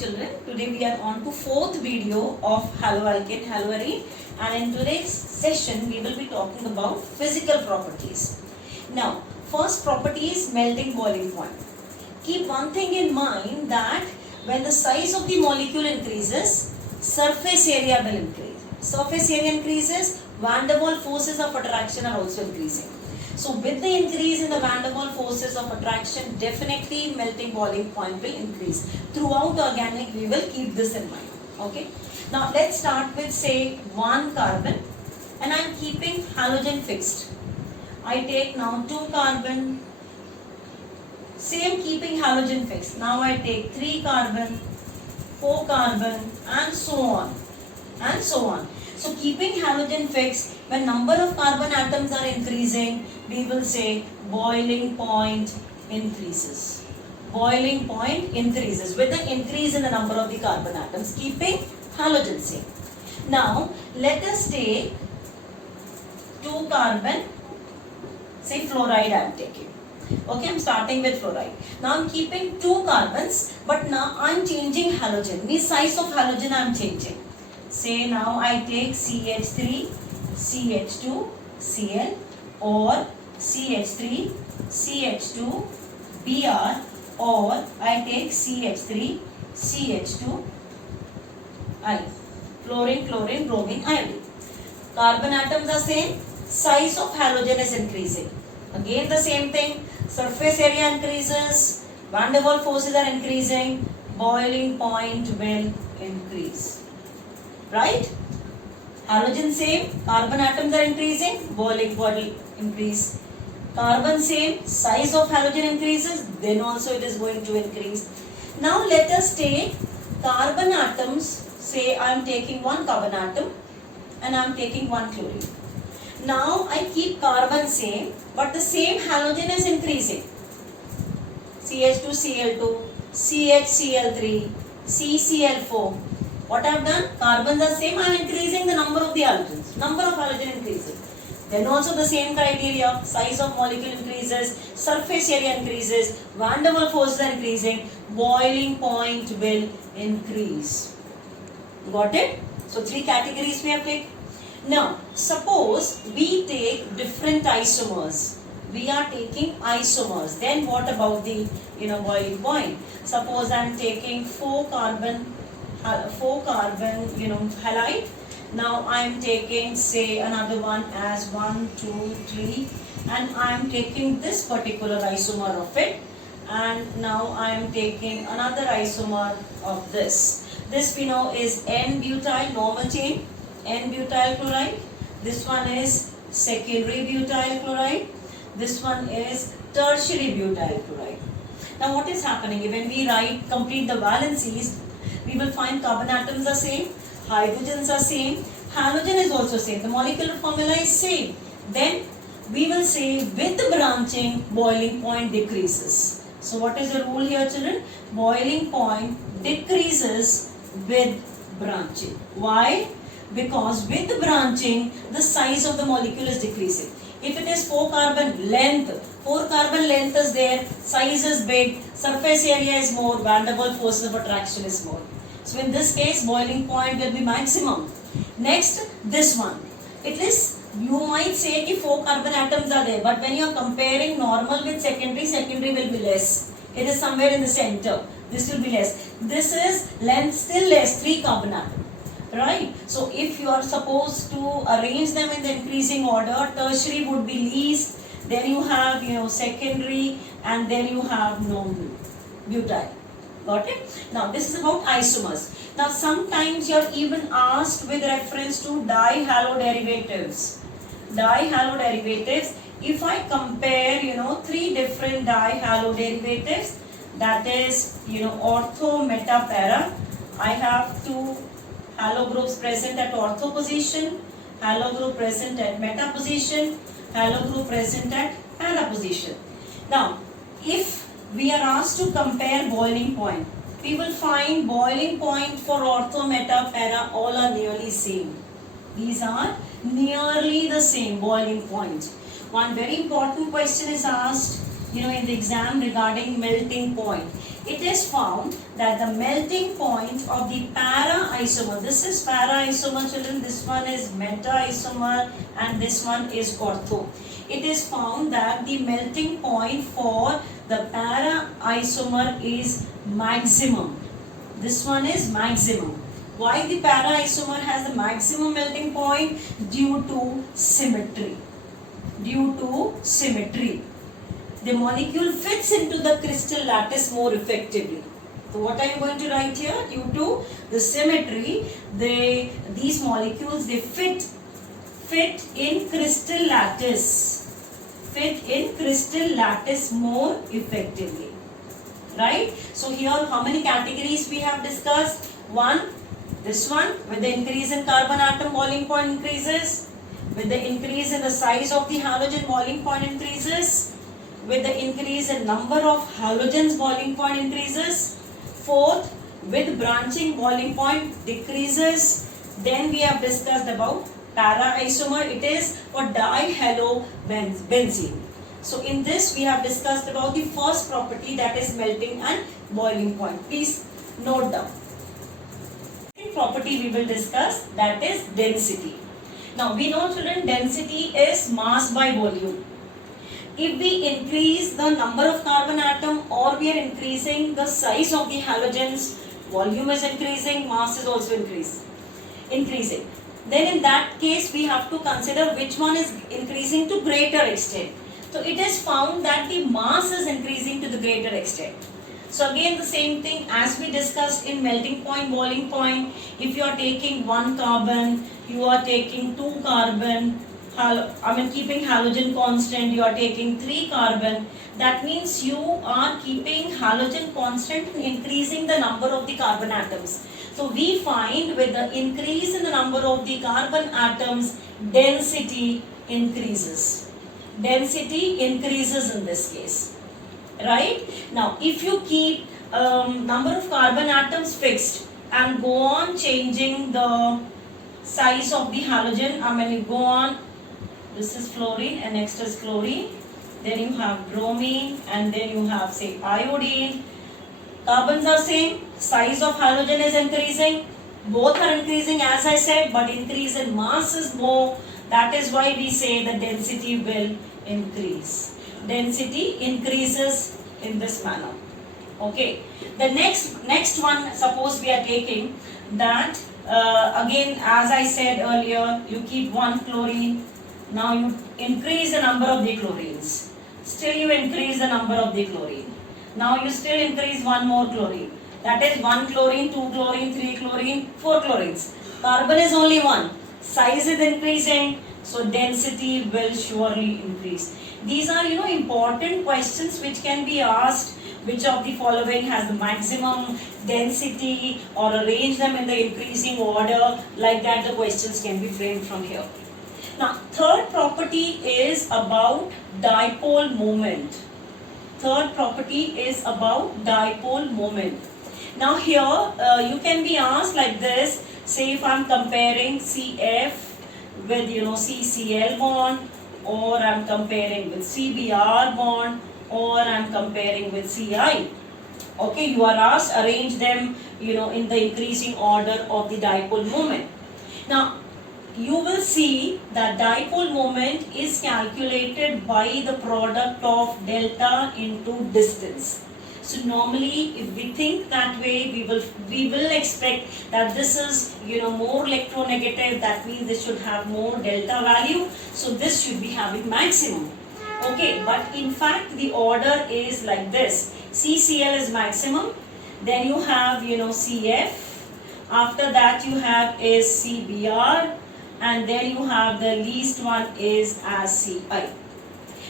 children. Today we are on to fourth video of haloalkane, haloarine, and in today's session we will be talking about physical properties. Now, first property is melting boiling point. Keep one thing in mind that when the size of the molecule increases, surface area will increase. Surface area increases, van der Waals forces of attraction are also increasing. So with the increase in the van der Waals forces of attraction, definitely melting boiling point will increase. Throughout organic, we will keep this in mind. Okay. Now let's start with say 1 carbon, and I am keeping halogen fixed. I take now 2 carbon, same keeping halogen fixed. Now I take 3 carbon, 4 carbon, and so on, and so on. So keeping halogen fixed, when number of carbon atoms are increasing, we will say boiling point increases. Boiling point increases with the increase in the number of the carbon atoms, keeping halogen same. Now let us take 2 carbon, say fluoride I am taking. Okay, I am starting with fluoride. Now I am keeping 2 carbons, but now I am changing halogen. The size of halogen I am changing. Say now I take CH3, CH2, Cl, or CH3, CH2, Br, or I take CH3, CH2, I. Fluorine, chlorine, bromine, iodine. Carbon atoms are same, size of halogen is increasing. Again the same thing, surface area increases, van der Waals forces are increasing, boiling point will increase. Right? Halogen same, carbon atoms are increasing, boiling point will increase. Carbon same, size of halogen increases, then also it is going to increase. Now let us take carbon atoms, say I am taking 1 carbon atom and I am taking 1 chlorine. Now I keep carbon same, but the same halogen is increasing. CH2Cl2, CHCl3, CCl4. What I have done? Carbons are same, I am increasing the number of the halogens. Number of halogen increases. Then also the same criteria, size of molecule increases, surface area increases, van der Waals forces are increasing, boiling point will increase. Got it? So 3 categories we have taken. Now, suppose we take different isomers. We are taking isomers. Then what about the boiling point? Suppose I am taking 4 carbon halide. Now I am taking say another one as 1, 2, 3, and I am taking this particular isomer of it, and now I am taking another isomer of this. This we know is N-butyl normal chain, N-butyl chloride. This one is secondary butyl chloride. This one is tertiary butyl chloride. Now what is happening when we complete the valencies? We will find carbon atoms are same, hydrogens are same, halogen is also same, the molecular formula is same. Then we will say with the branching, boiling point decreases. So what is the rule here, children? Boiling point decreases with branching. Why? Because with the branching, the size of the molecule is decreasing. If it is 4 carbon length is there, size is big, surface area is more, van der Waals forces of attraction is more. So in this case, boiling point will be maximum. Next, this one. It is, you might say that 4 carbon atoms are there, but when you are comparing normal with secondary will be less. It is somewhere in the center. This will be less. This is length still less, 3 carbon atoms. Right? So if you are supposed to arrange them in the increasing order, tertiary would be least, then you have secondary, and then you have butyl. Got it? Now this is about isomers. Now sometimes you are even asked with reference to dihaloderivatives. Dihaloderivatives, if I compare 3 different dihaloderivatives, that is ortho, meta, para, I have 2 halo groups present at ortho position, halo group present at meta position, halo group present at para position. Now, if we are asked to compare boiling point, we will find boiling point for ortho, meta, para all are nearly same. These are nearly the same boiling point. One very important question is asked in the exam regarding melting point. it is found that the melting point of the para isomer, this is para isomer children, this one is meta isomer and this one is ortho. It is found that the melting point for the para isomer is maximum. This one is maximum. Why the para isomer has the maximum melting point? Due to symmetry. Due to symmetry. The molecule fits into the crystal lattice more effectively. So what are you going to write here? Due to the symmetry, these molecules, they fit in crystal lattice. Fit in crystal lattice more effectively. Right? So here how many categories we have discussed? One, this one, with the increase in carbon atom, boiling point increases. With the increase in the size of the halogen, boiling point increases. With the increase in number of halogens, boiling point increases. Fourth, with branching, boiling point decreases. Then we have discussed about para isomer. It is for dihalobenzene. So in this we have discussed about the first property, that is melting and boiling point. Please note down. Second property we will discuss, that is density. Now we know children, density is mass by volume. If we increase the number of carbon atom or we are increasing the size of the halogens, volume is increasing, mass is also increasing. Then in that case we have to consider which one is increasing to greater extent. So it is found that the mass is increasing to the greater extent. So again the same thing as we discussed in melting point, boiling point. If you are taking 1 carbon, you are taking 2 carbon, keeping halogen constant, you are taking 3 carbon. That means you are keeping halogen constant and increasing the number of the carbon atoms. So we find with the increase in the number of the carbon atoms, density increases. Density increases in this case. Right? Now if you keep number of carbon atoms fixed and go on changing the size of the halogen, you go on, this is fluorine and next is chlorine, then you have bromine and then you have say iodine. Carbons are same, size of halogen is increasing, both are increasing as I said, but increase in mass is more. That is why we say the density will increase. Density increases in this manner. Okay. The next one, suppose we are taking that again as I said earlier, you keep 1 chlorine. Now you increase the number of the chlorines. Still you increase the number of the chlorine. Now you still increase 1 more chlorine. That is 1 chlorine, 2 chlorine, 3 chlorine, 4 chlorines. Carbon is only 1. Size is increasing, so density will surely increase. These are important questions which can be asked. Which of the following has the maximum density, or arrange them in the increasing order. Like that the questions can be framed from here. Now third property is about dipole moment. Third property is about dipole moment. Now here you can be asked like this. Say if I am comparing CF with CCl bond, or I am comparing with CBr bond, or I am comparing with Ci. Okay, you are asked arrange them in the increasing order of the dipole moment. Now you will see that dipole moment is calculated by the product of delta into distance. So normally if we think that way, we will expect that this is more electronegative, that means this should have more delta value, so this should be having maximum. Okay, but in fact the order is like this. CCl is maximum, then you have CF, after that you have is CBr, and then you have the least one is as Ci.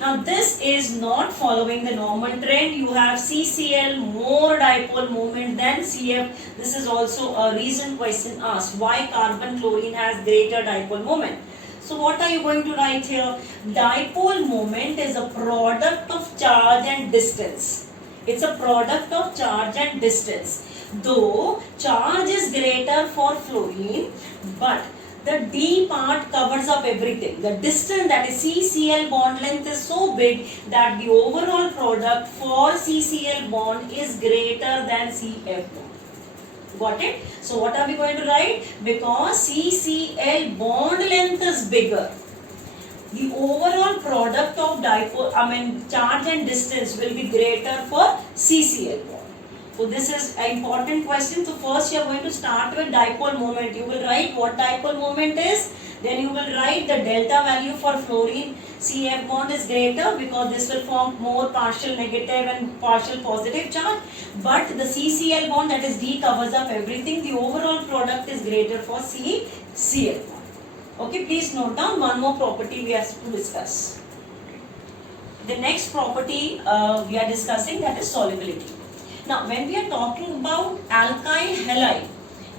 Now this is not following the normal trend. You have CCl more dipole moment than CF. This is also a recent question asked. Why carbon chlorine has greater dipole moment? So what are you going to write here? Dipole moment is a product of charge and distance. It's a product of charge and distance. Though charge is greater for fluorine, but the D part covers up everything. The distance, that is CCl bond length, is so big that the overall product for CCl bond is greater than CF bond. Got it? So what are we going to write? Because CCl bond length is bigger, the overall product of charge and distance will be greater for CCl bond. So this is an important question. So first you are going to start with dipole moment. You will write what dipole moment is. Then you will write the delta value for fluorine. CF bond is greater because this will form more partial negative and partial positive charge. But the CCl bond, that is D, covers up everything. The overall product is greater for CCl bond. Okay, please note down one more property we have to discuss. The next property we are discussing, that is solubility. Now, when we are talking about alkyl halide,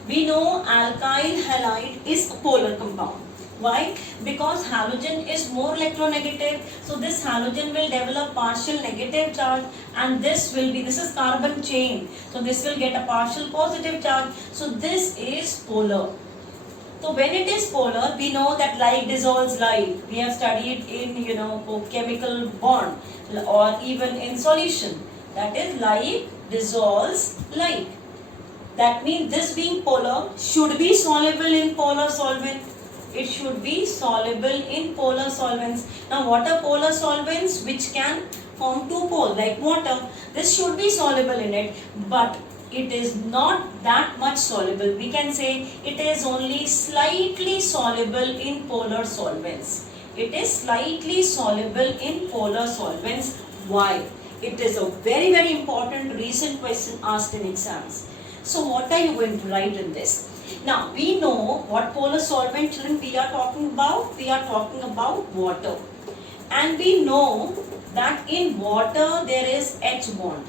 we know alkyl halide is a polar compound. Why? Because halogen is more electronegative. So this halogen will develop partial negative charge, and this is carbon chain. So this will get a partial positive charge. So this is polar. So when it is polar, we know that like dissolves like. We have studied in chemical bond or even in solution. That is like dissolves like. That means this being polar should be soluble in polar solvent. It should be soluble in polar solvents. Now what are polar solvents? Which can form two poles like water. This should be soluble in it, but it is not that much soluble. We can say it is only slightly soluble in polar solvents. It is slightly soluble in polar solvents. Why? It is a very, very important recent question asked in exams. So what are you going to write in this? Now we know what polar solvent we are talking about. We are talking about water. And we know that in water there is H bond.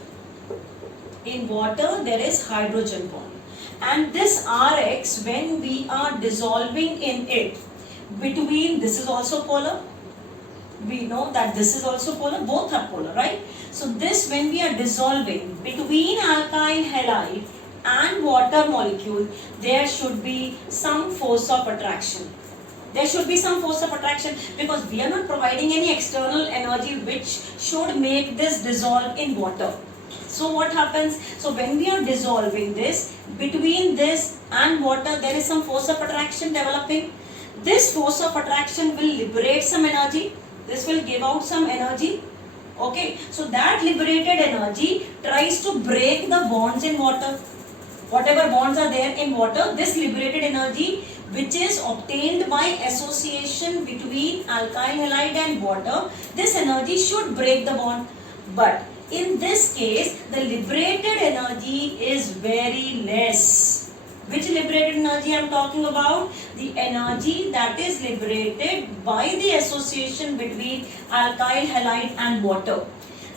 In water there is hydrogen bond, and this Rx, when we are dissolving in it, between, this is also polar, we know that this is also polar, both are polar, right? So this, when we are dissolving between alkyl halide and water molecule, there should be some force of attraction. There should be some force of attraction because we are not providing any external energy which should make this dissolve in water. So what happens? So when we are dissolving this, between this and water, there is some force of attraction developing. This force of attraction will liberate some energy. This will give out some energy. Okay, so that liberated energy tries to break the bonds in water. Whatever bonds are there in water, this liberated energy, which is obtained by association between alkyl halide and water, this energy should break the bond. But in this case, the liberated energy is very less. Which liberated energy I am talking about? The energy that is liberated by the association between alkyl halide and water.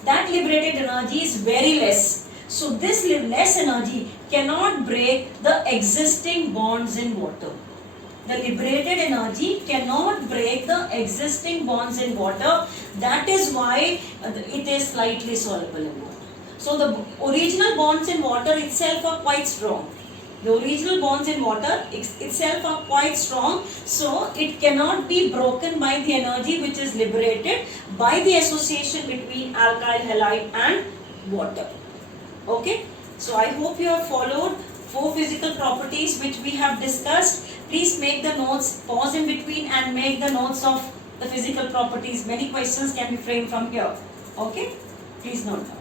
That liberated energy is very less. So this less energy cannot break the existing bonds in water. The liberated energy cannot break the existing bonds in water. That is why it is slightly soluble in water. So the original bonds in water itself are quite strong. The original bonds in water itself are quite strong. So it cannot be broken by the energy which is liberated by the association between alkyl halide and water. Okay. So I hope you have followed 4 physical properties which we have discussed. Please make the notes, pause in between and make the notes of the physical properties. Many questions can be framed from here. Okay? Please note down.